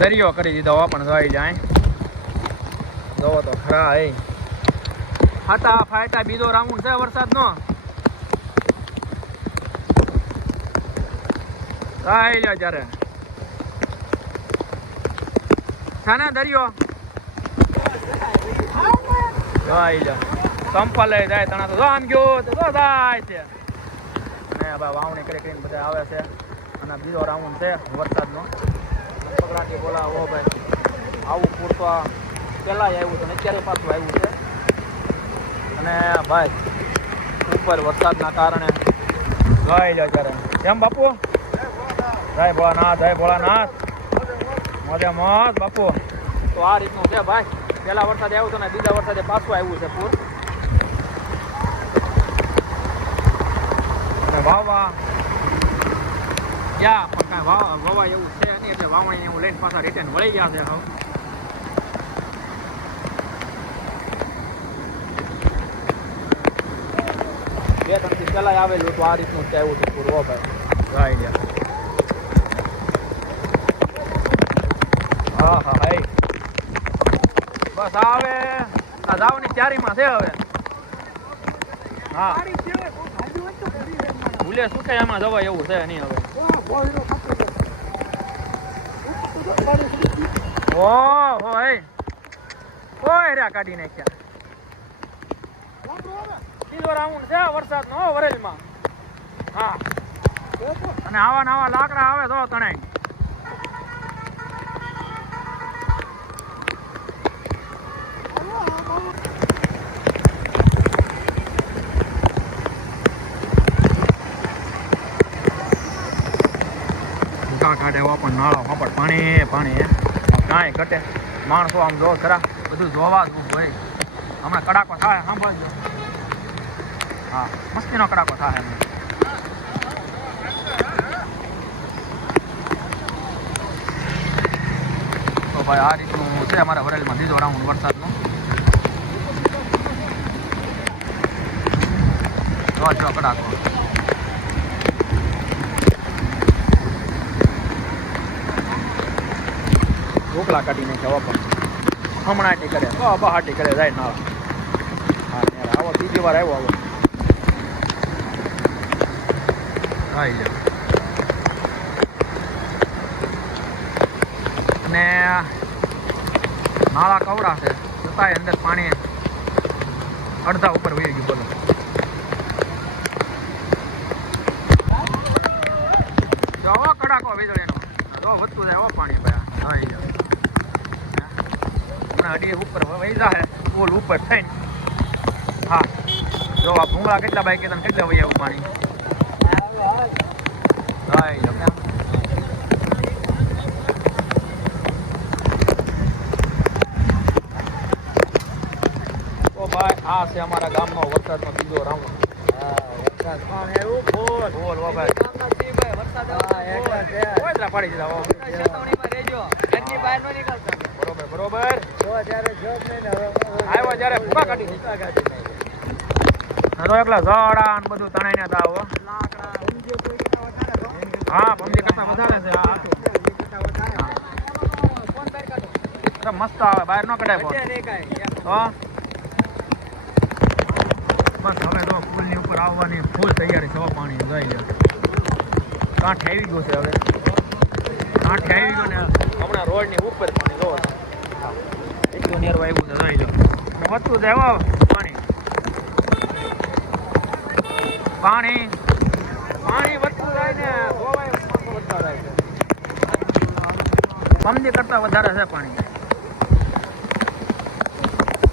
દરિયો કરી દીધો પણ જોઈ જાય જોવો તો ખરા એ હતા ફાયટા બીજો રાઉન્ડ છે વરસાદનો જોઈ લો જ્યારે છે ને દરિયો જોઈ લો સંપલ જાય તણા તો આમ ગયો તો જાય છે અને ભાઈ વાવણી કરીને બધા આવે છે અને બીજો રાઉન્ડ છે વરસાદનો પગલાથી બોલાવો ભાઈ આવું પૂર તો પહેલાં આવ્યું હતું ને અત્યારે પાછું આવ્યું છે અને ભાઈ ઉપર વરસાદના કારણે જોઈ લો ત્યારે કેમ બાપુ જય ભોળાનાથ મોજે મોજ બાપુ તો આ રીતનું છે ભાઈ પહેલા વરસાદ આવ્યો હતો ને બીજા વરસાદે પાછું આવ્યું છે પૂર અને વાવવા ક્યાં પણ કાંઈ વાવા એવું છે નહીં એટલે વાવણી એવું લઈને પાછા રિટર્ન વળી ગયા છે હવે બે ત્રણથી પહેલાં આવેલું હતું આ રીતનું જ આવ્યું છે પૂરું ભાઈ ગયા હા હા ભાઈ બસ આવે આ જાવની તૈયારીમાં છે હવે હા ભૂલે સુકે એમાં જવાય એવું છે નહીં હવે ઓહો ઓય રે કાઢી નાખ્યા બીજો રાઉન્ડ છે વરસાદનો વરેલમાં હા અને આવા નવા લાકડા આવે તો તણાઈ કાઢે એવા પણ નાળો ખબર પાણી કાંઈ ઘટે માણસો આમ જો ખરા બધું જોવા જ ભાઈ હમણાં કડાકો થાય સાંભળજો હા મસ્તીનો કડાકો થાય તો ભાઈ આ રીતનું છે અમારા વરેલમાં બીજો રાઉન્ડ વરસાદનું જો કડાકો ઢોકળા કાઢીને જવા પણ હમણાંટી કરે બહાટી કરે જાય નાળા હા યાર આવો બીજી વાર આવ્યો આવો આવી જાવ અને નાળા કવડા છે છતાંય અંદર પાણી અડધા ઉપર વહી ગયું બોલો જો કડાકો વીજળીનો તો વધતું જાય પાણી ભાઈ આવી જાવ અડી ઉપર વહી જાય બોલ ઉપર થઈને હા જો આ ભૂંગળા કેટલા બાઈક તને કેટલા વહી આવું પાણી તો ભાઈ આ છે અમારા ગામનો વરસાદનો બીજો રાઉન્ડ વરસાદ પાણી આવ્યું બોલ ભાઈ વરસાદ પડી જતા રહેજો ઘરની બહાર ન નીકળતા બરોબર આવ્યો જ્યારે ફૂકા કાઢી એકલા ઝાડા ને બધું તણાઈને આવો હા પમજી કરતા વધારે છે મસ્ત આવે બહાર ન કઢાય તો બસ હવે તો પુલની ઉપર આવવાની ફૂલ તૈયારી સવા પાણી જોઈ લે કાંઠે આવી ગયો છે હવે કાંઠે આવી ગયો ને હમણાં રોડની ઉપર પાણી રોડ એટલું નેરવા આવ્યું છે જોઈ લો વધતું જાય પાણી પાણી પાણી વધતું જાય ને વધતા જાય છે પમદી કરતા વધારે છે પાણી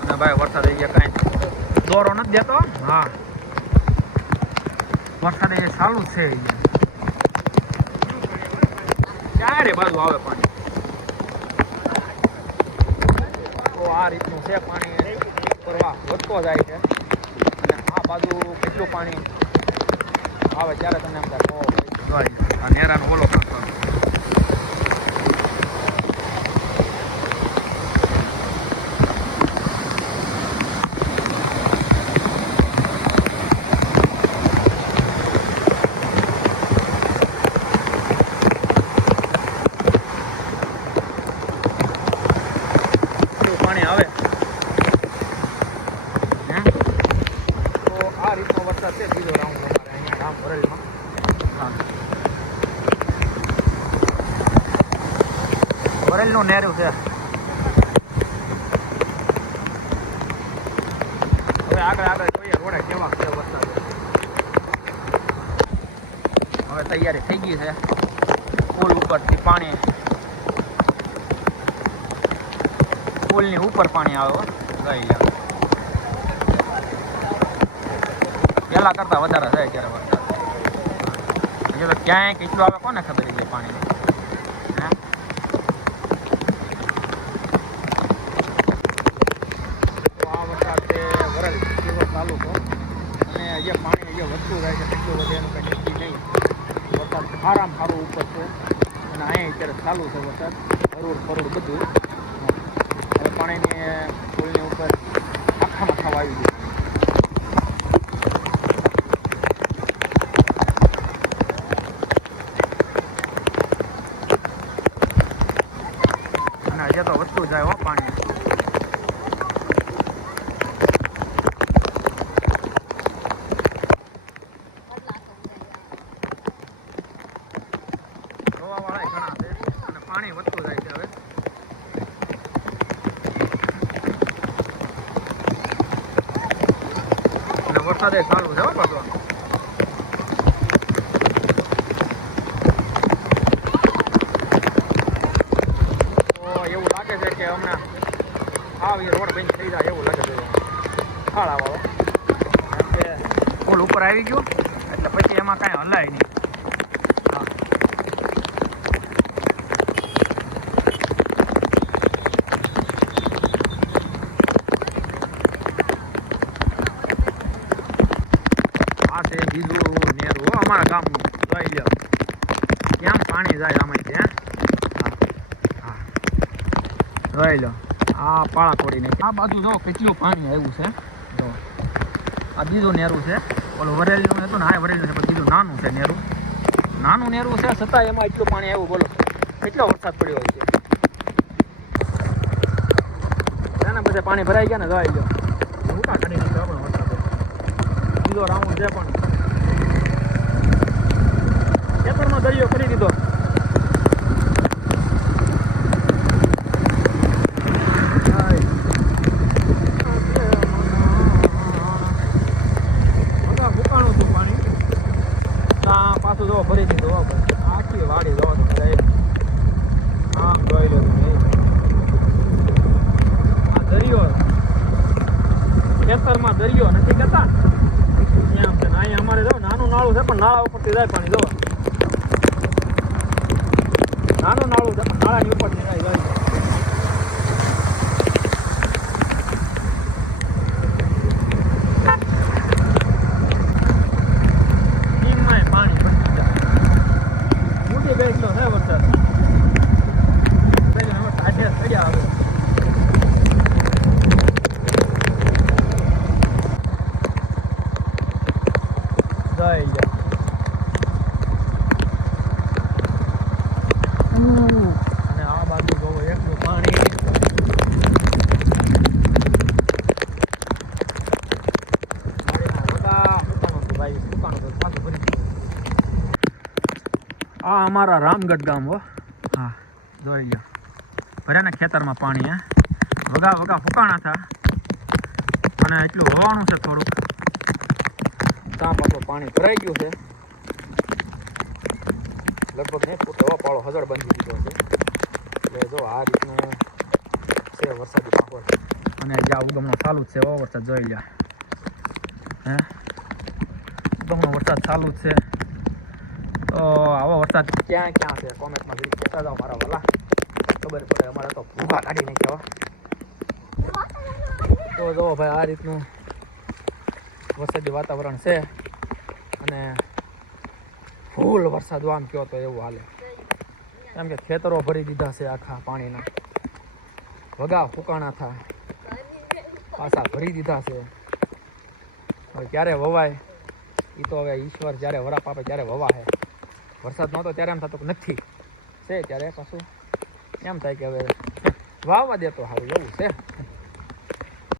અને ભાઈ વરસાદ આવી ગયા કાંઈ દોરો નથી દેતો હા વરસાદ એ ચાલુ જ છે ચારે બાજુ આવે પાણી તો આ રીતનું છે પાણી પ્રવાહ વધતો જાય છે અને આ બાજુ કેટલું પાણી આવે ત્યારે તમને એમ થાય આ નેરાનો ઓલો કરતો વરેલનું નેરું છે. હવે આગળ જોઈએ રોડે કેવા છે વરસાદ. હવે તૈયારી થઈ ગઈ છે. પુલ ઉપરથી પાણી, પુલની ઉપર પાણી આવે ગઈ લે. પેલા કરતા વધારે છે અત્યારે વરસાદ. હજુ તો ક્યાંય કેટલું આવે કોને ખબર છે પાણી. આ વરસાદ છે વરલ જેવો ચાલુ છે અને હજી પાણી હજી વધતું જાય છે. કેટલું વધે એનું કંઈ નક્કી નહીં. વરસાદ સારામાં સારું ઉપર છે અને અહીંયા અત્યારે ચાલુ છે વરસાદ. હરોડ ફરોડ બધું. હવે પાણીની પુલની ઉપર આખામાં થવા આવી ગયું. અને હજી તો વધતું જાય હો પાણી. રોવાવાળા ઘણા છે અને પાણી વધતું જાય છે. હવે અને વરસાદ ચાલુ છે હો પાછો. એવું લાગે છે કે હમણાં એ રોડ બંધ થઈ જાય એવું લાગે છે. ખાડા વાળો કેમ કે પુલ ઉપર આવી ગયો એટલે પછી એમાં કાંઈ હલાય નહીં. આ છે બીજું નેરું અમારા ગામનું. જોઈ લો કેમ પાણી જાય આમાંથી. હા જોઈ લો આ પાળા તોડીને આ બાજુ જો કેટલું પાણી આવ્યું છે. જો આ બીજું નેરું છે. ઓલું વરેલીનું હતું ને આ વરેલીનું છે પણ બીજું નાનું છે નેરું. નાનું નેરું છે છતાં એમાં એટલું પાણી આવ્યું. બોલો કેટલો વરસાદ પડ્યો હોય છે. એના બધા પાણી ભરાઈ ગયા ને જોઈ લો. ભૂકા કાઢી દીધો આપણો વરસાદ. બીજો રાઉન્ડ છે પણ ખેતરનો દરિયો કરી દીધો. પાછું જો ભરી દીધું આખી વાડી જો આમ જોઈ લો તમે. આ દરિયો ખેતરમાં દરિયો નથી કહેતા એમ છે ને. અહીંયા અમારે જો નાનું નાળું છે પણ નાળા ઉપરથી જાય પાણી. જો નાનું નાળું છે પણ નાળાની ઉપરથી જાય. એટલો છે વરસાદ. કાઢે ચડ્યા આવે. જઈ ગયા અને આ બાજુ બહુ એકલું પાણી. આ અમારા રામગઢ ગામ હો. હા જોઈ લો ભર્યાના ખેતરમાં પાણી. વગા ફૂકાણા હતા અને એટલું હોવાનું છે થોડુંક. ત્યાં પાછું પાણી ભરાઈ ગયું છે. લગભગ નહીં ફૂટે હો પાળો હજળ બાંધી દીધો છે. એટલે જો આ રીતનું છે વરસાદી માહોલ. અને જ્યાં ઉગમનો ચાલુ જ છે એવો વરસાદ જોઈ લો. ઉગમનો વરસાદ ચાલુ જ છે. તો આવો વરસાદ ક્યાં ક્યાં છે કોમેન્ટમાં જરી કહેતા જાઓ મારા વાલા. ખબર પડે. અમારે તો ભૂખા કાઢી નાખ્યા. તો જુઓ ભાઈ આ રીતનું વરસાદી વાતાવરણ છે અને ફૂલ વરસાદ આમ કહો તો એવું હાલે. કેમ કે ખેતરો ભરી દીધા છે આખા પાણીના. વગા ફૂકાણા થાય પાછા ભરી દીધા છે. હવે ક્યારે વવાય એ તો હવે ઈશ્વર જ્યારે વરાપ આપે ત્યારે વવાય. વરસાદ નહોતો ત્યારે એમ થતું નથી છે ત્યારે પાછું એમ થાય કે હવે વાવવા દે તો સારું એવું છે.